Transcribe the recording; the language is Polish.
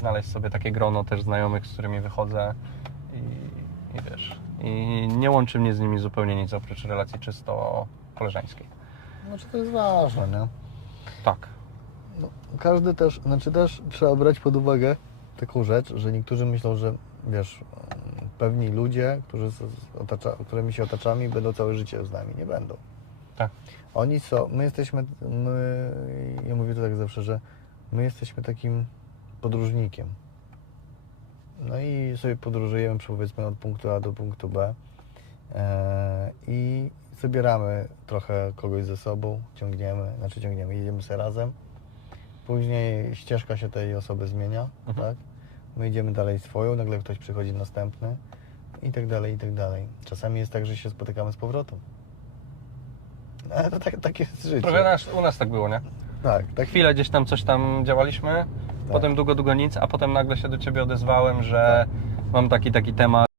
znaleźć sobie takie grono też znajomych, z którymi wychodzę i, i wiesz, i nie łączy mnie z nimi zupełnie nic oprócz relacji czysto koleżeńskiej. Znaczy to jest ważne, nie? Tak. No, każdy też, znaczy też trzeba brać pod uwagę taką rzecz, że niektórzy myślą, że wiesz, pewni ludzie, którzy otacza, którymi się otaczamy, będą całe życie z nami. Nie będą. Tak. Oni są, my jesteśmy, my, ja mówię to tak zawsze, że my jesteśmy takim podróżnikiem. No i sobie podróżujemy, powiedzmy, od punktu A do punktu B e, i zabieramy trochę kogoś ze sobą, ciągniemy, znaczy ciągniemy, jedziemy sobie razem. Później ścieżka się tej osoby zmienia, Mhm. tak? My idziemy dalej swoją, nagle ktoś przychodzi następny i tak dalej, i tak dalej. Czasami jest tak, że się spotykamy z powrotem. Ale to tak, takie jest życie. Trochę nas, u nas tak było, nie? Tak, tak. Chwilę gdzieś tam coś tam działaliśmy, potem długo, długo nic, a potem nagle się do Ciebie odezwałem, że mam taki, taki temat,